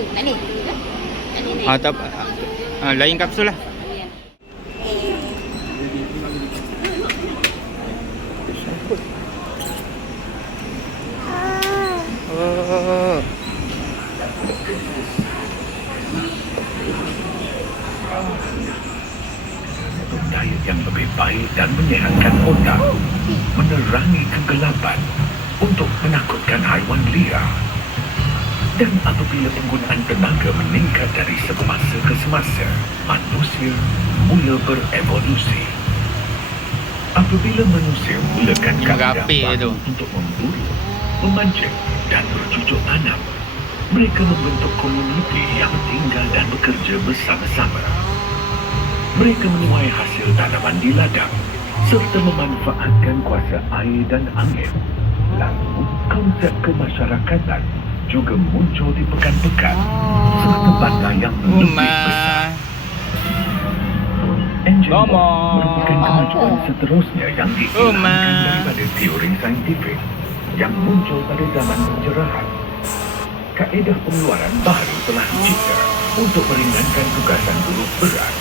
baju. Nak ni. Nak ni. Tak, lain kapsul lah. Oh. Diet yang lebih baik dan menyehatkan otak, menerangi kegelapan untuk menakutkan haiwan liar. Dan apabila penggunaan tenaga meningkat dari semasa ke semasa, manusia mula berevolusi. Apabila manusia mulakan kaedah baru untuk memburu, memancing dan bercucuk tanam, mereka membentuk komuniti yang tinggal dan bekerja bersama-sama. Mereka menuai hasil tanaman di ladang serta memanfaatkan kuasa air dan angin. Lalu, konsep kemasyarakatan juga muncul di pekan-pekan serta bandar yang lebih besar. Enjin merupakan kemajuan seterusnya yang diilhamkan daripada teori saintifik yang muncul pada zaman pencerahan. Kaedah pengeluaran baru telah dicipta untuk meringankan tugasan buruh berat.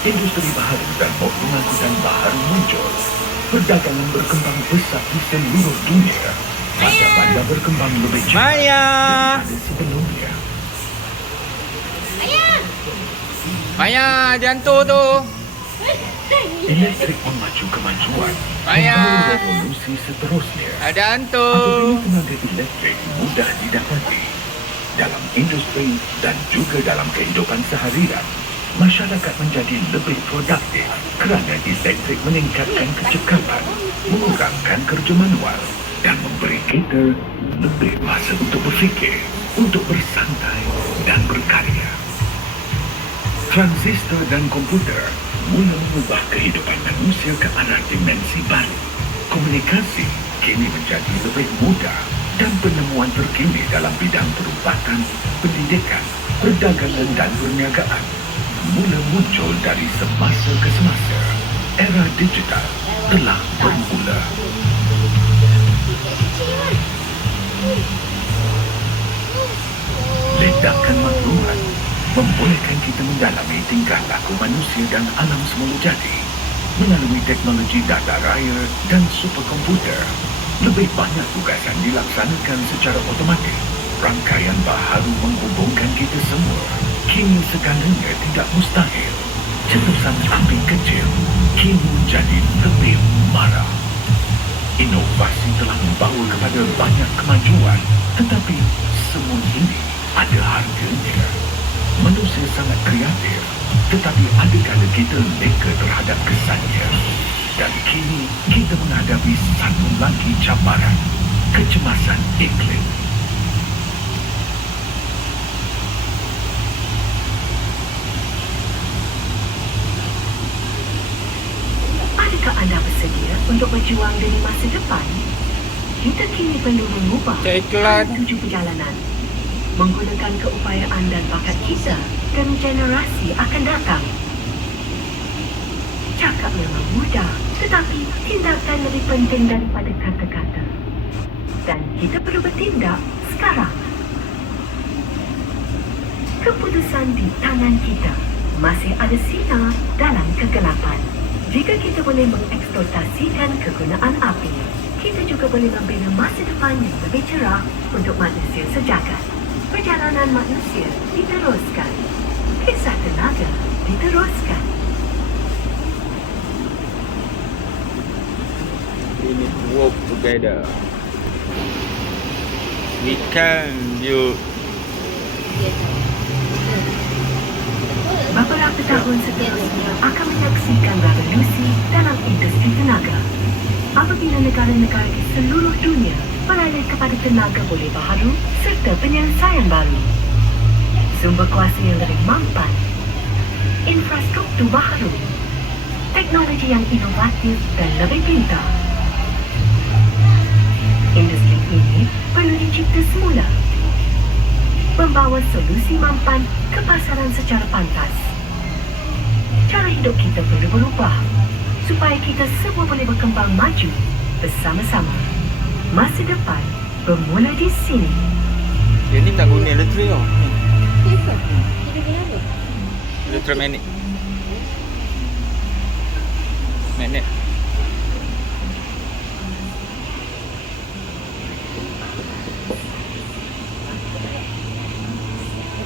Industri baharu dan pengangkutan baharu muncul. Perdagangan berkembang pesat di seluruh dunia. Bandar-bandar berkembang lebih cepat daripada sebelumnya. Maya, jantung tu. Elektrik memacu kemajuan. Maya. Membawa revolusi seterusnya. Ada hantu. Apabila tenaga elektrik mudah didapati dalam industri dan juga dalam kehidupan seharian, masyarakat menjadi lebih produktif kerana elektrik meningkatkan kecekapan, mengurangkan kerja manual dan memberi kita lebih masa untuk berfikir, untuk bersantai dan berkarya. Transistor dan komputer mula mengubah kehidupan manusia ke arah dimensi baru. Komunikasi kini menjadi lebih mudah dan penemuan terkini dalam bidang perubatan, pendidikan, perdagangan dan perniagaan mula muncul dari semasa ke semasa. Era digital telah bermula. Ledakan maklumat membolehkan kita mendalami tingkah laku manusia dan alam semula jadi. Melalui teknologi data raya dan superkomputer, lebih banyak tugasan dilaksanakan secara otomatik. Rangkaian baharu menghubungkan kita semua. Kini segalanya tidak mustahil. Cetusan api kecil kini menjadi lebih marah. Inovasi telah membawa kepada banyak kemajuan, tetapi semua ini ada harganya. Manusia sangat kreatif, tetapi ada kala kita leka terhadap kesannya. Dan kini kita menghadapi satu lagi cabaran, kecemasan iklim. Adakah anda bersedia untuk berjuang demi masa depan? Kita kini perlu mengubah tuju perjalanan, menggunakan keupayaan dan bakat kita demi generasi akan datang. Cakap memang mudah, tetapi tindakan lebih penting daripada kata-kata. Dan kita perlu bertindak sekarang. Keputusan di tangan kita. Masih ada sinar dalam kegelapan. Jika kita boleh mengeksploitasikan kegunaan api, kita juga boleh membina masa depan yang lebih cerah untuk manusia sejagat. Perjalanan manusia diteruskan. Kisah tenaga diteruskan. We need to work together. We can you. Beberapa tahun seterusnya akan menyaksikan revolusi dalam industri tenaga. Apabila negara-negara di seluruh dunia beralih kepada tenaga boleh baharu serta penyelesaian baru. Sumber kuasa yang lebih mampan, infrastruktur baharu, teknologi yang inovatif dan lebih pintar. Industri ini perlu dicipta semula, membawa solusi mampan ke pasaran secara pantas. Cara hidup kita perlu berubah supaya kita semua boleh berkembang maju bersama-sama. Masa depan bermula di sini. Dia ni tak guna elektrik tau. Besok. Tiga bulan apa? Electromagnet. Magnet.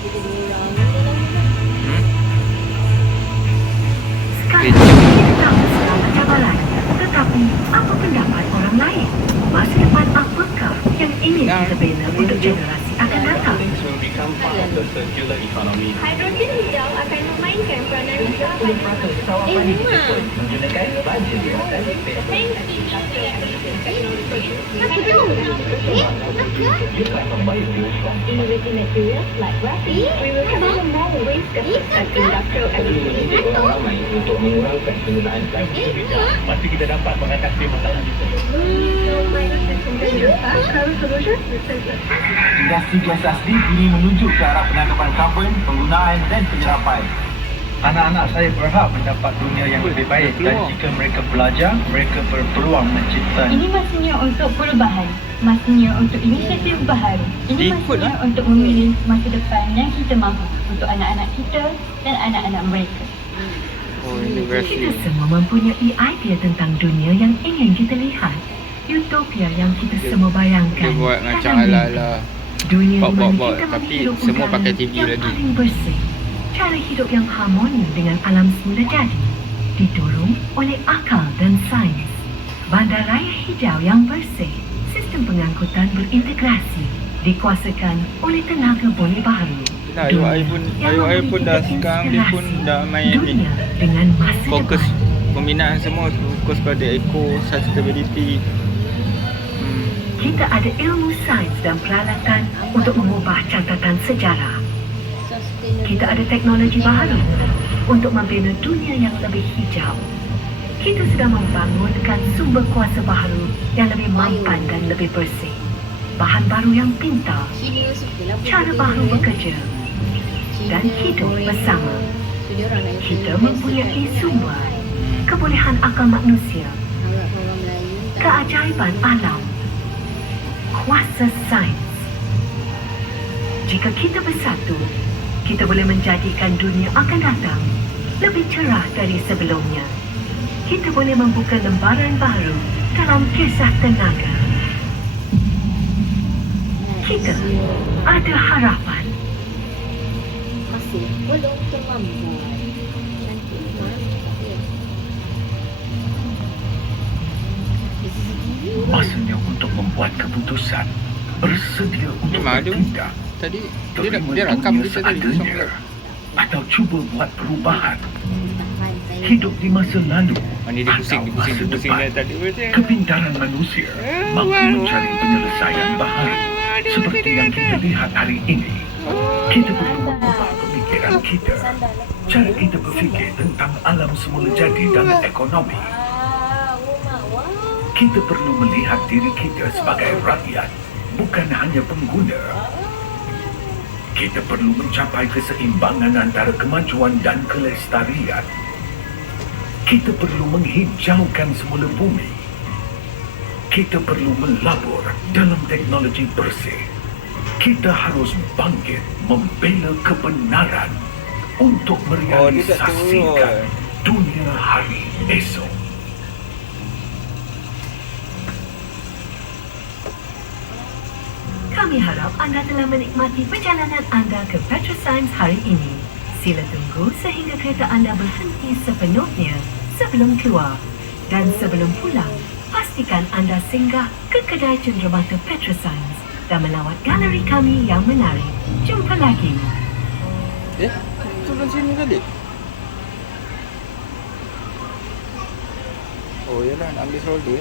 Tiga bulan. Dalam Hmm? Sekarang kita tahu selama cabaran. Tetapi apa pendapat orang lain? Masa depan apakah yang ingin kita bina untuk generasi akan datang? Hidrogen hijau akan memainkan peranan besar memang. Innovative materials like graphene, we will handle more waste efforts at industrial activities. Masih kita dapat mengatasi masalah itu. Industri gas asli kini menuju ke arah penangkapan karbon, penggunaan dan penyerapan. Anak-anak saya berhak mendapat dunia yang lebih baik dan jika mereka belajar, mereka berpeluang mencipta. Ini masanya untuk perubahan. Masanya untuk inisiatif baharu. Ini masanya untuk memilih masa depan yang kita mahu untuk anak-anak kita dan anak-anak mereka. Oh, Kita university. semua mempunyai idea tentang dunia yang ingin kita lihat. Utopia yang kita semua bayangkan. Dia buat macam dalam mimpi. ala-ala Dunia di mana bot-bot-bot, kita tapi menghidup semua udara pakai TV yang lagi. paling bersih. Cara hidup yang harmoni dengan alam semula jadi didorong oleh akal dan sains. Bandaraya hijau yang bersih, sistem pengangkutan berintegrasi, dikuasakan oleh tenaga bumi baharu. Nah, IOI pun dah sekarang dia pun dah main ni. Dunia dengan masa Fokus depan. pembinaan semua fokus pada eco sustainability. Kita ada ilmu sains dan peralatan untuk mengubah catatan sejarah. Kita ada teknologi baharu untuk membina dunia yang lebih hijau. Kita sedang membangunkan sumber kuasa baharu yang lebih mampan dan lebih bersih. Bahan baru yang pintar, cara baru bekerja dan hidup bersama. Kita mempunyai sumber, kebolehan akal manusia, keajaiban alam, kuasa sains. Jika kita bersatu, kita boleh menjadikan dunia akan datang lebih cerah dari sebelumnya. Kita boleh membuka lembaran baru dalam kisah tenaga. Kita ada harapan. Masih belum terlambat. Cantik kan? Masanya untuk membuat keputusan, bersedia untuk Madu. bertindak, Tadi terima dia rakam dunia kita tadi seadanya, atau cuba buat perubahan. Tak pantai. Hidup di masa lalu Mandi dia pusing atau masa dia depan. tadi macam. Kepintaran manusia mampu mencari penyelesaian baharu seperti yang kita lihat hari ini. Kita perlu mengubah pemikiran kita, cara kita berfikir tentang alam semula jadi dan ekonomi. Kita perlu melihat diri kita sebagai rakyat, bukan hanya pengguna. Kita perlu mencapai keseimbangan antara kemajuan dan kelestarian. Kita perlu menghijaukan semula bumi. Kita perlu melabur dalam teknologi bersih. Kita harus bangkit membela kebenaran untuk dia tak merealisasikan turun. dunia hari esok. Kami harap anda telah menikmati perjalanan anda ke Petroscience hari ini. Sila tunggu sehingga kereta anda berhenti sepenuhnya sebelum keluar. Dan sebelum pulang, pastikan anda singgah ke kedai cenderamata Petroscience dan melawat galeri kami yang menarik. Jumpa lagi. Turun sini tadi. Oh, yalah nak ambil solder.